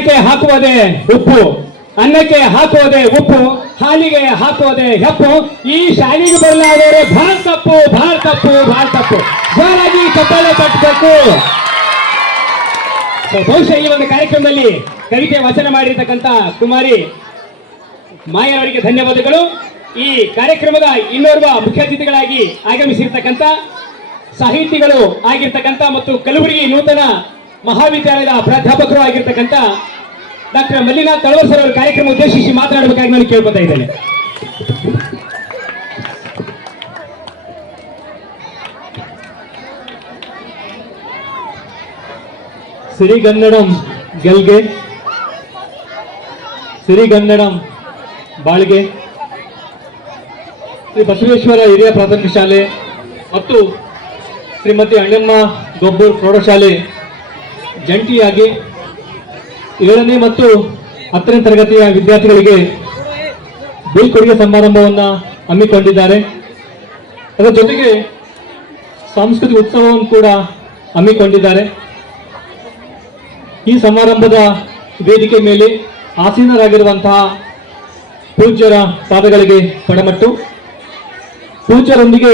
ಅನ್ನಕ್ಕೆ ಹಾಕುವುದೇ ಉಪ್ಪು, ಅನ್ನಕ್ಕೆ ಹಾಕುವುದೇ ಉಪ್ಪು, ಹಾಲಿಗೆ ಹಾಕುವುದೇ ಹೆಪ್ಪು ಈ ಶಾಲೆಗೆ ಬರಲಾದರೆ ಭಾಳ ತಪ್ಪು ಭಾಳ ತಪ್ಪು ಭಾಳ ತಪ್ಪು. ಜೋರಾಗಿ ಕಪ್ಪಲೆ ಕಟ್ಟಬೇಕು ಬಹುಶಃ ಈ ಒಂದು ಕಾರ್ಯಕ್ರಮದಲ್ಲಿ ಕವಿತೆ ವಚನ ಮಾಡಿರ್ತಕ್ಕಂಥ ಕುಮಾರಿ ಮಾಯರವರಿಗೆ ಧನ್ಯವಾದಗಳು. ಈ ಕಾರ್ಯಕ್ರಮದ ಇನ್ನೋರ್ವ ಮುಖ್ಯ ಅತಿಥಿಗಳಾಗಿ ಆಗಮಿಸಿರ್ತಕ್ಕಂಥ ಸಾಹಿತಿಗಳು ಆಗಿರ್ತಕ್ಕಂಥ ಮತ್ತು ಕಲಬುರಗಿ ನೂತನ ಮಹಾವಿದ್ಯಾಲಯದ ಪ್ರಾಧ್ಯಾಪಕರು ಆಗಿರ್ತಕ್ಕಂಥ ಡಾಕ್ಟರ್ ಮಲ್ಲಿನಾಥ್ ತಳವರ್ ಸರ್ ಅವರ ಕಾರ್ಯಕ್ರಮ ಉದ್ದೇಶಿಸಿ ಮಾತನಾಡಬೇಕಾಗಿ ನಾನು ಕೇಳ್ಕೊತಾ ಇದ್ದೇನೆ. ಸಿರಿಗನ್ನಡಂ ಗೆಲ್ಗೆ, ಸಿರಿಗನ್ನಡಂ ಬಾಳ್ಗೆ. ಶ್ರೀ ಬಸವೇಶ್ವರ ಹಿರಿಯ ಪ್ರಾಥಮಿಕ ಶಾಲೆ ಮತ್ತು ಶ್ರೀಮತಿ ಅಣ್ಣಮ್ಮ ಗೊಬ್ಬೂರ್ ಪ್ರೌಢಶಾಲೆ ಜಂಟಿಯಾಗಿ ಏಳನೇ ಮತ್ತು ಹತ್ತನೇ ತರಗತಿಯ ವಿದ್ಯಾರ್ಥಿಗಳಿಗೆ ಬೀಳ್ಕೊಡುಗೆ ಸಮಾರಂಭವನ್ನು ಹಮ್ಮಿಕೊಂಡಿದ್ದಾರೆ. ಅದರ ಜೊತೆಗೆ ಸಾಂಸ್ಕೃತಿಕ ಉತ್ಸವವನ್ನು ಕೂಡ ಹಮ್ಮಿಕೊಂಡಿದ್ದಾರೆ. ಈ ಸಮಾರಂಭದ ವೇದಿಕೆ ಮೇಲೆ ಆಸೀನರಾಗಿರುವಂತಹ ಪೂಜ್ಯರ ಪಾದಗಳಿಗೆ ಪಡಮಟ್ಟು. ಪೂಜ್ಯರೊಂದಿಗೆ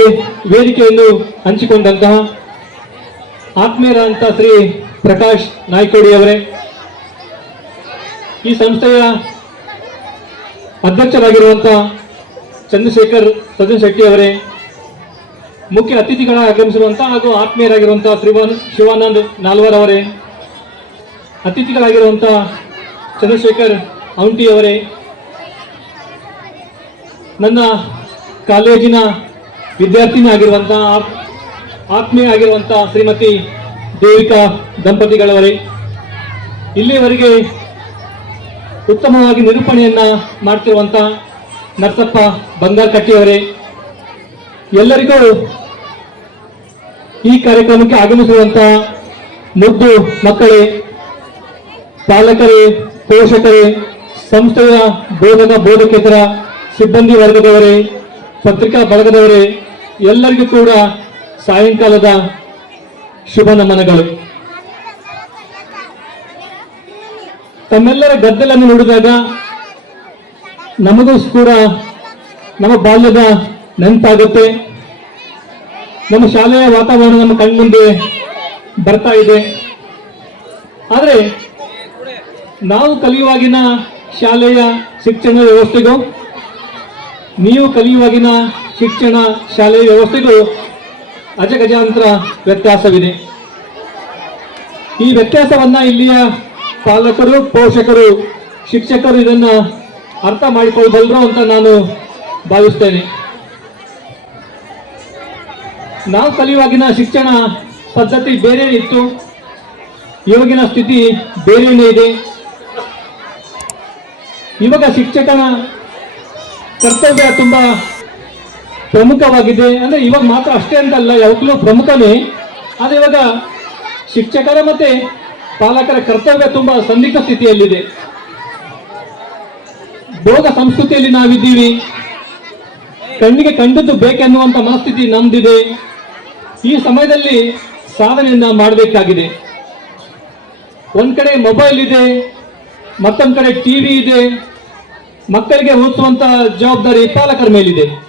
ವೇದಿಕೆಯನ್ನು ಹಂಚಿಕೊಂಡಂತಹ ಆತ್ಮೀಯರಂತ ಶ್ರೀ ಪ್ರಕಾಶ್ ನಾಯ್ಕೋಡಿ ಅವರೇ. ಈ ಸಂಸ್ಥೆಯ ಅಧ್ಯಕ್ಷರಾಗಿರುವಂಥ ಚಂದ್ರಶೇಖರ್ ಸದನ್ ಶೆಟ್ಟಿ ಅವರೇ, ಮುಖ್ಯ ಅತಿಥಿಗಳ ಆಗಮಿಸಿರುವಂಥ ಹಾಗೂ ಆತ್ಮೀಯರಾಗಿರುವಂತಹ ಶ್ರೀವಾನ್ ಶಿವಾನಂದ್ ನಾಲ್ವರ್ ಅವರೇ ಅತಿಥಿಗಳಾಗಿರುವಂಥ ಚಂದ್ರಶೇಖರ್ ಔಂಟಿ ಅವರೇ, ನನ್ನ ಕಾಲೇಜಿನ ವಿದ್ಯಾರ್ಥಿನಿ ಆಗಿರುವಂಥ ಆತ್- ಆತ್ಮೀಯ ಆಗಿರುವಂಥ ಶ್ರೀಮತಿ ದೇವಿಕಾ ದಂಪತಿಗಳವರೇ, ಇಲ್ಲಿಯವರೆಗೆ ಉತ್ತಮವಾಗಿ ನಿರೂಪಣೆಯನ್ನ ಮಾಡ್ತಿರುವಂತ ನರಸಪ್ಪ ಬಂಗಾರಕಟ್ಟಿಯವರೇ, ಎಲ್ಲರಿಗೂ ಈ ಕಾರ್ಯಕ್ರಮಕ್ಕೆ ಆಗಮಿಸುವಂತ ಮುದ್ದು ಮಕ್ಕಳೇ, ಪಾಲಕರೇ, ಪೋಷಕರೇ, ಸಂಸ್ಥೆಯ ಬೋಧನ ಬೋಧಕೇತರ ಸಿಬ್ಬಂದಿ ವರ್ಗದವರೇ, ಪತ್ರಿಕಾ ಬಳಗದವರೇ, ಎಲ್ಲರಿಗೂ ಕೂಡ ಸಾಯಂಕಾಲದ ಶುಭ ನಮನಗಳು. ತಮ್ಮೆಲ್ಲರ ಗದ್ದಲನ್ನು ನೋಡಿದಾಗ ನಮಗೂ ಕೂಡ ನಮ್ಮ ಬಾಲ್ಯದ ನೆನಪಾಗುತ್ತೆ. ನಮ್ಮ ಶಾಲೆಯ ವಾತಾವರಣ ನಮ್ಮ ಕಣ್ಮುಂದೆ ಬರ್ತಾ ಇದೆ. ಆದರೆ ನಾವು ಕಲಿಯುವಾಗಿನ ಶಾಲೆಯ ಶಿಕ್ಷಣ ವ್ಯವಸ್ಥೆಗೂ, ನೀವು ಕಲಿಯುವಾಗಿನ ಶಿಕ್ಷಣ ಶಾಲೆಯ ವ್ಯವಸ್ಥೆಗೂ ಅಜಗಜಾಂತರ ವ್ಯತ್ಯಾಸವಿದೆ. ಈ ವ್ಯತ್ಯಾಸವನ್ನ ಇಲ್ಲಿಯ ಪಾಲಕರು, ಪೋಷಕರು, ಶಿಕ್ಷಕರು ಇದನ್ನ ಅರ್ಥ ಮಾಡಿಕೊಳ್ಬಲ್ರು ಅಂತ ನಾನು ಭಾವಿಸ್ತೇನೆ. ನಾವು ಕಲಿಯುವಾಗಿನ ಶಿಕ್ಷಣ ಪದ್ಧತಿ ಬೇರೆ ಇತ್ತು. ಇವಾಗಿನ ಸ್ಥಿತಿ ಬೇರೆಯೇ ಇದೆ. ಇವಾಗ ಶಿಕ್ಷಕನ ಕರ್ತವ್ಯ ತುಂಬಾ ಪ್ರಮುಖವಾಗಿದೆ. ಅಂದ್ರೆ ಇವಾಗ ಮಾತ್ರ ಅಷ್ಟೇ ಅಂತಲ್ಲ ಯಾವಾಗಲೂ ಪ್ರಮುಖನೇ. ಆದ್ರೆ ಇವಾಗ ಶಿಕ್ಷಕರ ಮತ್ತೆ ಪಾಲಕರ ಕರ್ತವ್ಯ ತುಂಬಾ ಸಂದಿಗ್ಧ ಸ್ಥಿತಿಯಲ್ಲಿದೆ. ಭೋಗ ಸಂಸ್ಕೃತಿಯಲ್ಲಿ ನಾವಿದ್ದೀವಿ. ಕಣ್ಣಿಗೆ ಕಂಡದ್ದು ಬೇಕೆನ್ನುವಂತ ಮನಸ್ಥಿತಿ ನಮ್ದಿದೆ. ಈ ಸಮಯದಲ್ಲಿ ಸಾಧನೆಯನ್ನ ಮಾಡಬೇಕಾಗಿದೆ. ಒಂದ್ ಕಡೆ ಮೊಬೈಲ್ ಇದೆ, ಮತ್ತೊಂದ್ ಕಡೆ ಟಿವಿ ಇದೆ. ಮಕ್ಕಳಿಗೆ ಓದಿಸುವಂತ ಜವಾಬ್ದಾರಿ ಪಾಲಕರ ಮೇಲಿದೆ.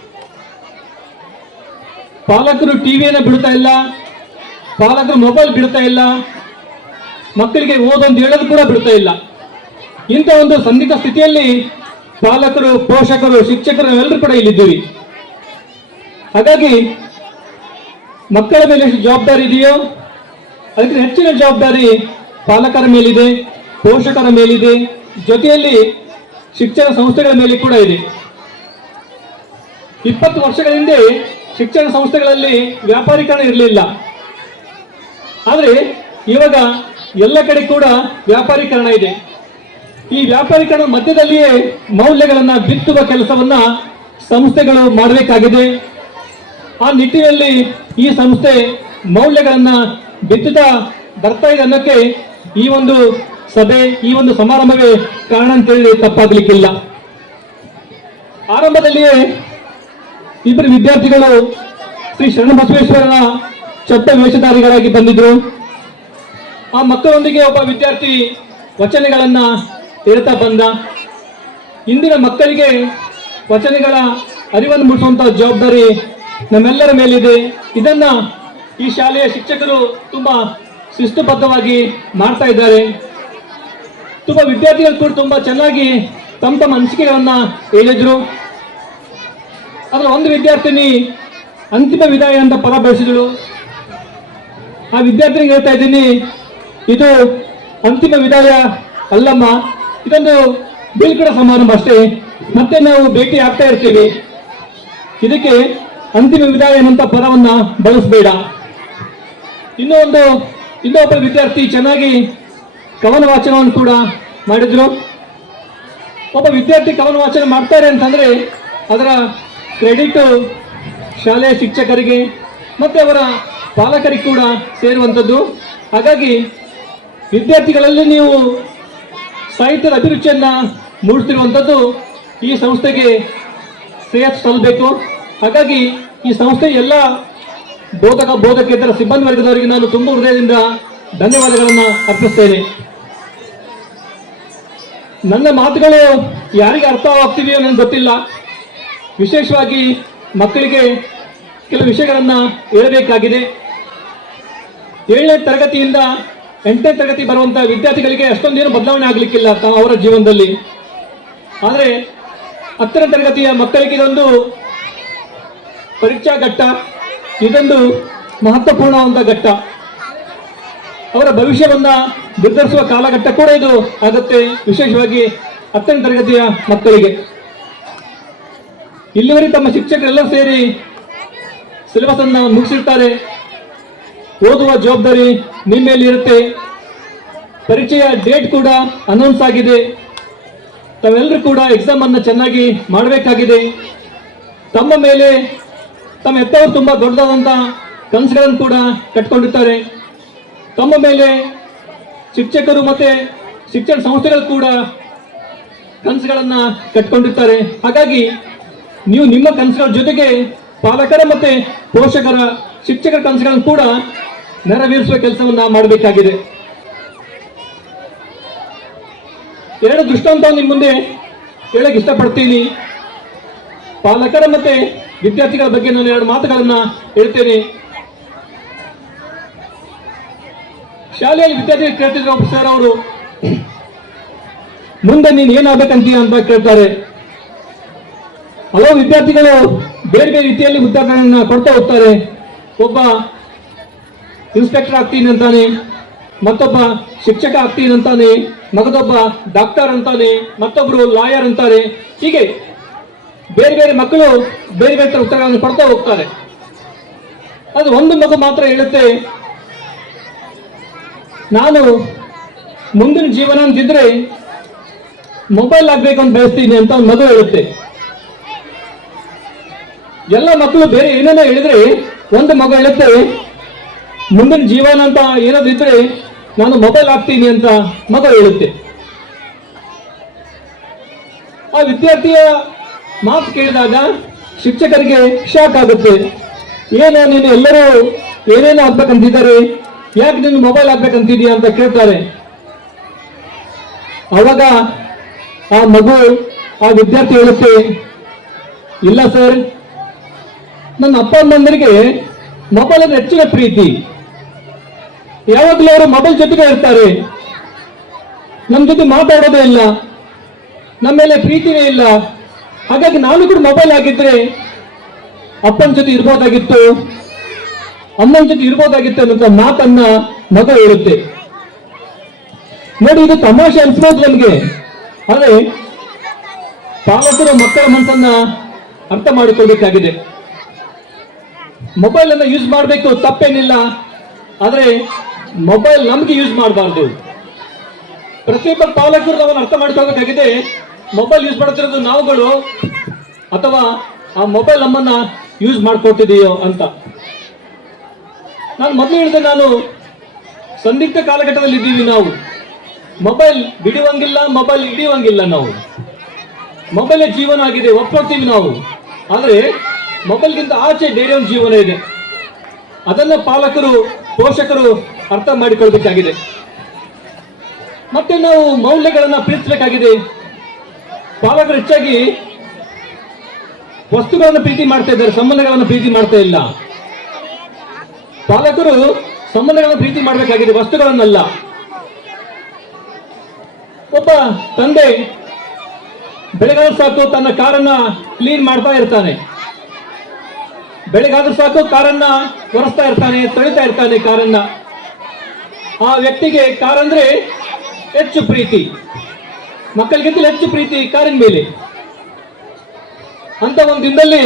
ಪಾಲಕರು ಟಿವಿಯನ್ನು ಬಿಡ್ತಾ ಇಲ್ಲ. ಪಾಲಕರು ಮೊಬೈಲ್ ಬಿಡ್ತಾ ಇಲ್ಲ. ಮಕ್ಕಳಿಗೆ ಓದೊಂದು ಹೇಳೋದು ಕೂಡ ಬಿಡ್ತಾ ಇಲ್ಲ. ಇಂಥ ಒಂದು ಸಂದಿಗ್ಧ ಸ್ಥಿತಿಯಲ್ಲಿ ಪಾಲಕರು, ಪೋಷಕರು, ಶಿಕ್ಷಕರು ಎಲ್ಲರೂ ಕೂಡ ಇಲ್ಲಿದ್ದೀವಿ ಹಾಗಾಗಿ ಮಕ್ಕಳ ಮೇಲೆ ಎಷ್ಟು ಜವಾಬ್ದಾರಿ ಇದೆಯೋ, ಅದಕ್ಕೆ ಹೆಚ್ಚಿನ ಜವಾಬ್ದಾರಿ ಪಾಲಕರ ಮೇಲಿದೆ, ಪೋಷಕರ ಮೇಲಿದೆ, ಜೊತೆಯಲ್ಲಿ ಶಿಕ್ಷಣ ಸಂಸ್ಥೆಗಳ ಮೇಲೆ ಕೂಡ ಇದೆ. ಇಪ್ಪತ್ತು ವರ್ಷಗಳ ಹಿಂದೆ ಶಿಕ್ಷಣ ಸಂಸ್ಥೆಗಳಲ್ಲಿ ವ್ಯಾಪಾರೀಕರಣ ಇರಲಿಲ್ಲ. ಆದರೆ ಇವಾಗ ಎಲ್ಲ ಕಡೆ ಕೂಡ ವ್ಯಾಪಾರೀಕರಣ ಇದೆ. ಈ ವ್ಯಾಪಾರೀಕರಣ ಮಧ್ಯದಲ್ಲಿಯೇ ಮೌಲ್ಯಗಳನ್ನ ಬಿತ್ತುವ ಕೆಲಸವನ್ನ ಸಂಸ್ಥೆಗಳು ಮಾಡಬೇಕಾಗಿದೆ. ಆ ನಿಟ್ಟಿನಲ್ಲಿ ಈ ಸಂಸ್ಥೆ ಮೌಲ್ಯಗಳನ್ನ ಬಿತ್ತುತ್ತಾ ಬರ್ತಾ ಇದೆ ಅನ್ನೋಕ್ಕೆ ಈ ಒಂದು ಸಭೆ, ಈ ಒಂದು ಸಮಾರಂಭವೇ ಕಾರಣ ಅಂತೇಳಿ ತಪ್ಪಾಗಲಿಕ್ಕಿಲ್ಲ. ಆರಂಭದಲ್ಲಿಯೇ ಇಬ್ಬರು ವಿದ್ಯಾರ್ಥಿಗಳು ಶ್ರೀ ಶರಣ ಬಸವೇಶ್ವರನ ಚಟ್ಟ ವೇಷಧಾರಿಗಳಾಗಿ ಬಂದಿದ್ರು. ಆ ಮಕ್ಕಳೊಂದಿಗೆ ಒಬ್ಬ ವಿದ್ಯಾರ್ಥಿ ವಚನಗಳನ್ನ ಹೇಳ್ತಾ ಬಂದ. ಇಂದಿನ ಮಕ್ಕಳಿಗೆ ವಚನಗಳ ಅರಿವನ್ನು ಮೂಡಿಸುವಂತಹ ಜವಾಬ್ದಾರಿ ನಮ್ಮೆಲ್ಲರ ಮೇಲಿದೆ. ಇದನ್ನ ಈ ಶಾಲೆಯ ಶಿಕ್ಷಕರು ತುಂಬಾ ಶಿಸ್ತುಬದ್ಧವಾಗಿ ಮಾಡ್ತಾ ಇದ್ದಾರೆ. ತುಂಬಾ ವಿದ್ಯಾರ್ಥಿಗಳು ಕೂಡ ತುಂಬಾ ಚೆನ್ನಾಗಿ ತಮ್ಮ ತಮ್ಮ ಅನಿಸಿಕೆಗಳನ್ನ ಹೇಳಿದ್ರು. ಅದರ ಒಂದು ವಿದ್ಯಾರ್ಥಿನಿ ಅಂತಿಮ ವಿದಾಯ ಅಂತ ಪದ ಬಯಸಿದಳು. ಆ ವಿದ್ಯಾರ್ಥಿನಿಗೆ ಹೇಳ್ತಾ ಇದ್ದೀನಿ, ಇದು ಅಂತಿಮ ವಿದಾಯ ಅಲ್ಲಮ್ಮ, ಇದೊಂದು ಬೀಳ್ಕೊಡ ಸಮಾರಂಭ ಅಷ್ಟೇ. ಮತ್ತೆ ನಾವು ಭೇಟಿ ಆಗ್ತಾ ಇರ್ತೀವಿ. ಇದಕ್ಕೆ ಅಂತಿಮ ವಿದಾಯ ಅನ್ನುವಂಥ ಪದವನ್ನ ಬಳಸಬೇಡ. ಇನ್ನೂ ಒಂದು ಇನ್ನೊಬ್ಬ ವಿದ್ಯಾರ್ಥಿ ಚೆನ್ನಾಗಿ ಕವನ ವಾಚನವನ್ನು ಕೂಡ ಮಾಡಿದ್ರು. ಒಬ್ಬ ವಿದ್ಯಾರ್ಥಿ ಕವನ ವಾಚನ ಮಾಡ್ತಾರೆ ಅಂತಂದ್ರೆ ಅದರ ಕ್ರೆಡಿಟ್ ಶಾಲೆಯ ಶಿಕ್ಷಕರಿಗೆ, ಮತ್ತು ಅವರ ಪಾಲಕರಿಗೆ ಕೂಡ ಸೇರುವಂಥದ್ದು. ಹಾಗಾಗಿ ವಿದ್ಯಾರ್ಥಿಗಳಲ್ಲಿ ನೀವು ಸಾಹಿತ್ಯದ ಅಭಿರುಚಿಯನ್ನು ಮೂಡಿಸ್ತಿರುವಂಥದ್ದು ಈ ಸಂಸ್ಥೆಗೆ ಶ್ರೇಯಸ್ ಸಲ್ಲಬೇಕು ಹಾಗಾಗಿ ಈ ಸಂಸ್ಥೆ ಎಲ್ಲ ಬೋಧಕ, ಬೋಧಕೇತರ ಸಿಬ್ಬಂದಿ ವರ್ಗದವರಿಗೆ ನಾನು ತುಂಬ ಹೃದಯದಿಂದ ಧನ್ಯವಾದಗಳನ್ನು ಅರ್ಪಿಸ್ತೇನೆ. ನನ್ನ ಮಾತುಗಳು ಯಾರಿಗೆ ಅರ್ಥವಾಗ್ತಿದೆಯೋ ನನಗೆ ಗೊತ್ತಿಲ್ಲ. ವಿಶೇಷವಾಗಿ ಮಕ್ಕಳಿಗೆ ಕೆಲವು ವಿಷಯಗಳನ್ನು ಹೇಳಬೇಕಾಗಿದೆ. ಏಳನೇ ತರಗತಿಯಿಂದ ಎಂಟನೇ ತರಗತಿ ಬರುವಂಥ ವಿದ್ಯಾರ್ಥಿಗಳಿಗೆ ಅಷ್ಟೊಂದೇನು ಬದಲಾವಣೆ ಆಗಲಿಕ್ಕಿಲ್ಲ ಅವರ ಜೀವನದಲ್ಲಿ. ಆದರೆ ಹತ್ತನೇ ತರಗತಿಯ ಮಕ್ಕಳಿಗೆ ಇದೊಂದು ಪರೀಕ್ಷಾ ಘಟ್ಟ, ಇದೊಂದು ಮಹತ್ವಪೂರ್ಣವಾದ ಘಟ್ಟ. ಅವರ ಭವಿಷ್ಯವನ್ನು ನಿರ್ಧರಿಸುವ ಕಾಲಘಟ್ಟ ಕೂಡ ಇದು ಆಗುತ್ತೆ, ವಿಶೇಷವಾಗಿ ಹತ್ತನೇ ತರಗತಿಯ ಮಕ್ಕಳಿಗೆ. ಇಲ್ಲಿವರೆಗೆ ತಮ್ಮ ಶಿಕ್ಷಕರೆಲ್ಲ ಸೇರಿ ಸಿಲೆಬಸ್ ಅನ್ನ ಮುಗಿಸಿರ್ತಾರೆ. ಓದುವ ಜವಾಬ್ದಾರಿ ನಿಮ್ಮ ಮೇಲೆ ಇರುತ್ತೆ. ಪರಿಚಯ ಡೇಟ್ ಕೂಡ ಅನೌನ್ಸ್ ಆಗಿದೆ. ತಾವೆಲ್ಲರೂ ಕೂಡ ಎಕ್ಸಾಮ್ ಅನ್ನು ಚೆನ್ನಾಗಿ ಮಾಡಬೇಕಾಗಿದೆ. ತಮ್ಮ ಮೇಲೆ ತಮ್ಮ ಎತ್ತವರು ತುಂಬ ದೊಡ್ಡದಾದಂತ ಕನಸುಗಳನ್ನು ಕೂಡ ಕಟ್ಕೊಂಡಿರ್ತಾರೆ. ತಮ್ಮ ಮೇಲೆ ಶಿಕ್ಷಕರು ಮತ್ತೆ ಶಿಕ್ಷಣ ಸಂಸ್ಥೆಗಳು ಕೂಡ ಕನಸುಗಳನ್ನ ಕಟ್ಕೊಂಡಿರ್ತಾರೆ. ಹಾಗಾಗಿ ನೀವು ನಿಮ್ಮ ಕನಸುಗಳ ಜೊತೆಗೆ ಪಾಲಕರ ಮತ್ತೆ ಪೋಷಕರ, ಶಿಕ್ಷಕರ ಕನಸುಗಳನ್ನು ಕೂಡ ನೆರವೇರಿಸುವ ಕೆಲಸವನ್ನ ಮಾಡಬೇಕಾಗಿದೆ. ಎರಡು ದೃಷ್ಟಾಂತ ನಿಮ್ಮ ಮುಂದೆ ಹೇಳಕ್ ಇಷ್ಟಪಡ್ತೀನಿ. ಪಾಲಕರ ಮತ್ತೆ ವಿದ್ಯಾರ್ಥಿಗಳ ಬಗ್ಗೆ ನಾನು ಎರಡು ಮಾತುಗಳನ್ನ ಹೇಳ್ತೇನೆ. ಶಾಲೆಯಲ್ಲಿ ವಿದ್ಯಾರ್ಥಿ ಕೇಳ್ತಿದ್ರು ಸರ್ ಅವರು, ಮುಂದೆ ನೀನು ಏನಾಗಬೇಕಂತೀಯ ಅಂತ ಕೇಳ್ತಾರೆ. ಹಲವು ವಿದ್ಯಾರ್ಥಿಗಳು ಬೇರೆ ಬೇರೆ ರೀತಿಯಲ್ಲಿ ಉತ್ತರಗಳನ್ನ ಕೊಡ್ತಾ ಹೋಗ್ತಾರೆ. ಒಬ್ಬ ಇನ್ಸ್ಪೆಕ್ಟರ್ ಆಗ್ತೀನಿ ಅಂತಾನೆ, ಮತ್ತೊಬ್ಬ ಶಿಕ್ಷಕ ಆಗ್ತೀನಿ ಅಂತಾನೆ, ಮಗದೊಬ್ಬ ಡಾಕ್ಟರ್ ಅಂತಾನೆ, ಮತ್ತೊಬ್ರು ಲಾಯರ್ ಅಂತಾರೆ. ಹೀಗೆ ಬೇರೆ ಬೇರೆ ಮಕ್ಕಳು ಬೇರೆ ಬೇರೆ ತರ ಉತ್ತರಗಳನ್ನು ಕೊಡ್ತಾ ಹೋಗ್ತಾರೆ. ಅದು ಒಂದು ಮಗು ಮಾತ್ರ ಹೇಳುತ್ತೆ, ನಾನು ಮುಂದಿನ ಜೀವನ ಅಂತಿದ್ರೆ ಮೊಬೈಲ್ ಆಗ್ಬೇಕು ಅಂತ ಬಯಸ್ತೀನಿ ಅಂತ ಒಂದು ಮಗು ಹೇಳುತ್ತೆ. ಎಲ್ಲ ಮಕ್ಕಳು ಬೇರೆ ಏನೇನೋ ಹೇಳಿದ್ರಿ ಒಂದು ಮಗು ಹೇಳುತ್ತೆ, ಮುಂದಿನ ಜೀವನ ಅಂತ ಏನಾದ್ರು ಇದ್ರೆ ನಾನು ಮೊಬೈಲ್ ಆಗ್ತೀನಿ ಅಂತ ಮಗ ಹೇಳುತ್ತೆ. ಆ ವಿದ್ಯಾರ್ಥಿಯ ಮಾತು ಕೇಳಿದಾಗ ಶಿಕ್ಷಕರಿಗೆ ಶಾಕ್ ಆಗುತ್ತೆ. ಏನೋ ನೀನು ಎಲ್ಲರೂ ಏನೇನೋ ಆಗ್ಬೇಕಂತಿದ್ದಾರೆ ಯಾಕೆ ನೀನು ಮೊಬೈಲ್ ಆಗ್ಬೇಕಂತಿದ್ಯಾ ಅಂತ ಕೇಳ್ತಾರೆ. ಅವಾಗ ಆ ಮಗು ಆ ವಿದ್ಯಾರ್ಥಿ ಹೇಳುತ್ತೆ, ಇಲ್ಲ ಸರ್ ನನ್ನ ಅಪ್ಪ ಅಮ್ಮಂದರಿಗೆ ಮೊಬೈಲ್ ಅಂದ್ರೆ ಹೆಚ್ಚಿನ ಪ್ರೀತಿ. ಯಾವಾಗಲೂ ಅವರು ಮೊಬೈಲ್ ಜೊತೆಗೆ ಇರ್ತಾರೆ. ನಮ್ಮ ಜೊತೆ ಮಾತಾಡೋದೇ ಇಲ್ಲ. ನಮ್ಮ ಮೇಲೆ ಪ್ರೀತಿನೇ ಇಲ್ಲ. ಹಾಗಾಗಿ ನಾನು ಕೂಡ ಮೊಬೈಲ್ ಆಗಿದ್ರೆ ಅಪ್ಪನ ಜೊತೆ ಇರ್ಬೋದಾಗಿತ್ತು, ಅಮ್ಮನ ಜೊತೆ ಇರ್ಬೋದಾಗಿತ್ತು ಅನ್ನೋ ಮಾತನ್ನ ಮಗು ಹೇಳುತ್ತೆ. ನೋಡಿ, ಇದು ತಮಾಷೆ ಅನ್ಸ್ಬೋದು ನಮಗೆ. ಆದರೆ, ಪಾಲಕರು ಮಕ್ಕಳ ಮನಸ್ಸನ್ನ ಅರ್ಥ ಮಾಡಿಕೊಳ್ಬೇಕಾಗಿದೆ. ಮೊಬೈಲ್ ಅನ್ನ ಯೂಸ್ ಮಾಡಬೇಕು, ತಪ್ಪೇನಿಲ್ಲ. ಆದರೆ ಮೊಬೈಲ್ ನಮಗೆ ಯೂಸ್ ಮಾಡಬಾರ್ದು. ಪ್ರತಿಯೊಬ್ಬ ಪಾಲಕರು ನಾವು ಅರ್ಥ ಮಾಡ್ಕೋಬೇಕಾಗಿದೆ ಮೊಬೈಲ್ ಯೂಸ್ ಮಾಡ್ತಿರೋದು ನಾವುಗಳು, ಅಥವಾ ಆ ಮೊಬೈಲ್ ನಮ್ಮನ್ನ ಯೂಸ್ ಮಾಡ್ಕೊಟ್ಟಿದೆಯೋ ಅಂತ. ನಾನು ಮೊದಲು ಹೇಳಿದೆ, ನಾನು ಸಂದಿಗ್ಧ ಕಾಲಘಟ್ಟದಲ್ಲಿ ಇದ್ದೀವಿ ನಾವು. ಮೊಬೈಲ್ ಬಿಡುವಂಗಿಲ್ಲ ಮೊಬೈಲ್ ಹಿಡಿಯುವಂಗಿಲ್ಲ ನಾವು. ಮೊಬೈಲ್ ಜೀವನ ಆಗಿದೆ, ಒಪ್ಕೊಳ್ತೀವಿ ನಾವು. ಆದರೆ ಮೊಬೈಲ್ಗಿಂತ ಆಚೆ ಬೇರೆ ಒಂದು ಜೀವನ ಇದೆ? ಅದನ್ನ ಪಾಲಕರು, ಪೋಷಕರು ಅರ್ಥ ಮಾಡಿಕೊಳ್ಬೇಕಾಗಿದೆ. ಮತ್ತೆ ನಾವು ಮೌಲ್ಯಗಳನ್ನ ಪ್ರೀತಿಸಬೇಕಾಗಿದೆ ಪಾಲಕರು ಹೆಚ್ಚಾಗಿ ವಸ್ತುಗಳನ್ನು ಪ್ರೀತಿ ಮಾಡ್ತಾ ಇದ್ದಾರೆ, ಸಂಬಂಧಗಳನ್ನು ಪ್ರೀತಿ ಮಾಡ್ತಾ ಇಲ್ಲ. ಪಾಲಕರು ಸಂಬಂಧಗಳನ್ನು ಪ್ರೀತಿ ಮಾಡಬೇಕಾಗಿದೆ, ವಸ್ತುಗಳನ್ನಲ್ಲ. ಒಬ್ಬ ತಂದೆ ಬೆಳೆಗಳ ಸಾಕು, ತನ್ನ ಕಾರನ್ನ ಕ್ಲೀನ್ ಮಾಡ್ತಾ ಇರ್ತಾನೆ. ಬೆಳಗಾದ್ರೆ ಸಾಕು, ಕಾರನ್ನ ಒರೆಸ್ತಾ ಇರ್ತಾನೆ, ತೊಳಿತಾ ಇರ್ತಾನೆ ಕಾರನ್ನ. ಆ ವ್ಯಕ್ತಿಗೆ ಕಾರ್ ಅಂದ್ರೆ ಹೆಚ್ಚು ಪ್ರೀತಿ. ಮಕ್ಕಳಿಗಿಂತಲೂ ಹೆಚ್ಚು ಪ್ರೀತಿ ಕಾರಿನ ಮೇಲೆ. ಅಂತ ಒಂದು ದಿನದಲ್ಲಿ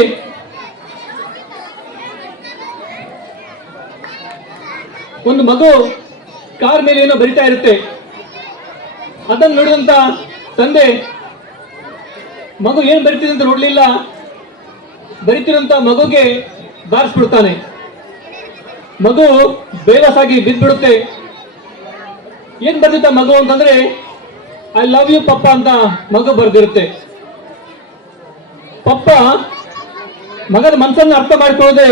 ಒಂದು ಮಗು ಕಾರ್ ಮೇಲೆ ಏನೋ ಬರಿತಾ ಇರುತ್ತೆ. ಅದನ್ನು ನೋಡಿದಂತ ತಂದೆ, ಮಗು ಏನು ಬರಿತಿದೆ ಅಂತ ನೋಡ್ಲಿಲ್ಲ? ಬರಿತಿರುವಂತ ಮಗುಗೆ ಬಾರಿಸ್ಬಿಡ್ತಾನೆ. ಮಗು ಬೇಗಸಾಗಿ ಬಿದ್ದ್ಬಿಡುತ್ತೆ. ಏನ್ ಬರ್ದಿತ್ತ ಮಗು ಅಂತಂದ್ರೆ ಐ ಲವ್ ಯು ಪಪ್ಪ ಅಂತ ಮಗು ಬರ್ದಿರುತ್ತೆ. ಪಪ್ಪ ಮಗನ ಮನಸ್ಸನ್ನು ಅರ್ಥ ಮಾಡಿಕೊಳ್ಳದೆ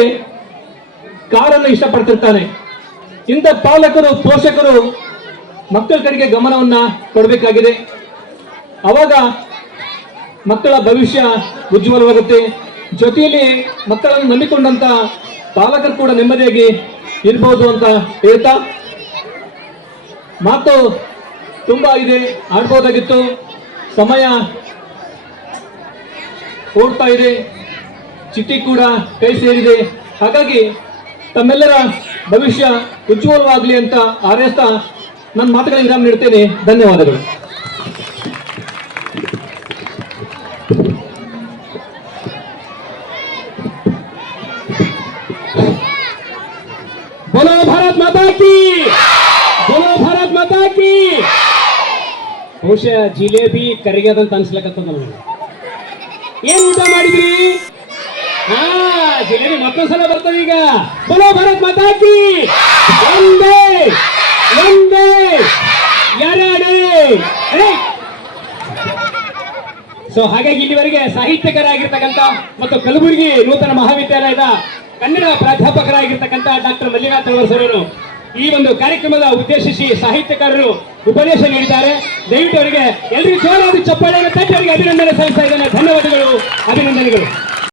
ಕಾರನ್ನು ಇಷ್ಟಪಡ್ತಿರ್ತಾನೆ. ಇಂಥ ಪಾಲಕರು, ಪೋಷಕರು ಮಕ್ಕಳ ಕಡೆಗೆ ಗಮನವನ್ನ ಕೊಡಬೇಕಾಗಿದೆ. ಅವಾಗ ಮಕ್ಕಳ ಭವಿಷ್ಯ ಉಜ್ವಲವಾಗುತ್ತೆ. ಜೊತೆಯಲ್ಲಿ ಮಕ್ಕಳನ್ನು ನಂಬಿಕೊಂಡಂತ ಪಾಲಕರು ಕೂಡ ನೆಮ್ಮದಿಯಾಗಿ ಇರ್ಬೋದು ಅಂತ ಹೇಳ್ತಾ ಮಾತು ತುಂಬಾ ಇದೆ, ಆಡ್ಬೋದಾಗಿತ್ತು. ಸಮಯ ಓಡ್ತಾ ಇದೆ. ಚಿಟ್ಟಿ ಕೂಡ ಕೈ ಸೇರಿದೆ. ಹಾಗಾಗಿ ತಮ್ಮೆಲ್ಲರ ಭವಿಷ್ಯ ಉಜ್ವಲವಾಗಲಿ ಅಂತ ಆರೈಸ್ತಾ ನನ್ನ ಮಾತುಗಳಿಗೆ ವಿರಾಮ ನೀಡ್ತೇನೆ. ಧನ್ಯವಾದಗಳು. ಮಾತಾ ಕಿ ಬೋಲೋ ಭಾರತ್ ಮಾತಾ ಕಿ ಬಹುಶಃ ಜಿಲೇಬಿ ಕರಿಗದಂತ ಅನ್ಸ್ಲಕತ್ತದ ನನಗೆ ಏನ್ ಊಟ ಮಾಡಿದ್ರಿ? ಹಾ ಜಿಲೇಬಿ ಮತ್ತೊಂದ್ಸಲ ಬರ್ತದೆ ಈಗ. ಬೋಲೋ ಭಾರತ್ ಮಾತಾ ಕಿ. ಒಂದೇ ಒಂದೇ ಎರಡೇ ಸೊ ಹಾಗಾಗಿ ಇಲ್ಲಿವರೆಗೆ ಸಾಹಿತ್ಯಕರಾಗಿರ್ತಕ್ಕಂಥ ಮತ್ತು ಕಲಬುರಗಿ ನೂತನ ಮಹಾವಿದ್ಯಾಲಯದ ಕನ್ನಡ ಪ್ರಾಧ್ಯಾಪಕರಾಗಿರ್ತಕ್ಕಂಥ ಡಾಕ್ಟರ್ ಮಲ್ಲಿಕಾರ್ಜುನ ತಳವರ್ಸರವರು ಈ ಒಂದು ಕಾರ್ಯಕ್ರಮದ ಉದ್ದೇಶಿಸಿ ಸಾಹಿತ್ಯಕಾರರು ಉಪದೇಶ ನೀಡಿದ್ದಾರೆ. ದಯವಿಟ್ಟು ಅವರಿಗೆ ಎಲ್ಲರಿಗೂ ಜೋರಾದ ಚಪ್ಪಾಳೆಗೆ ತಟ್ಟಿ ಅವರಿಗೆ ಅಭಿನಂದನೆ ಸಲ್ಲಿಸ್ತಾ ಇದ್ದೇನೆ. ಧನ್ಯವಾದಗಳು, ಅಭಿನಂದನೆಗಳು.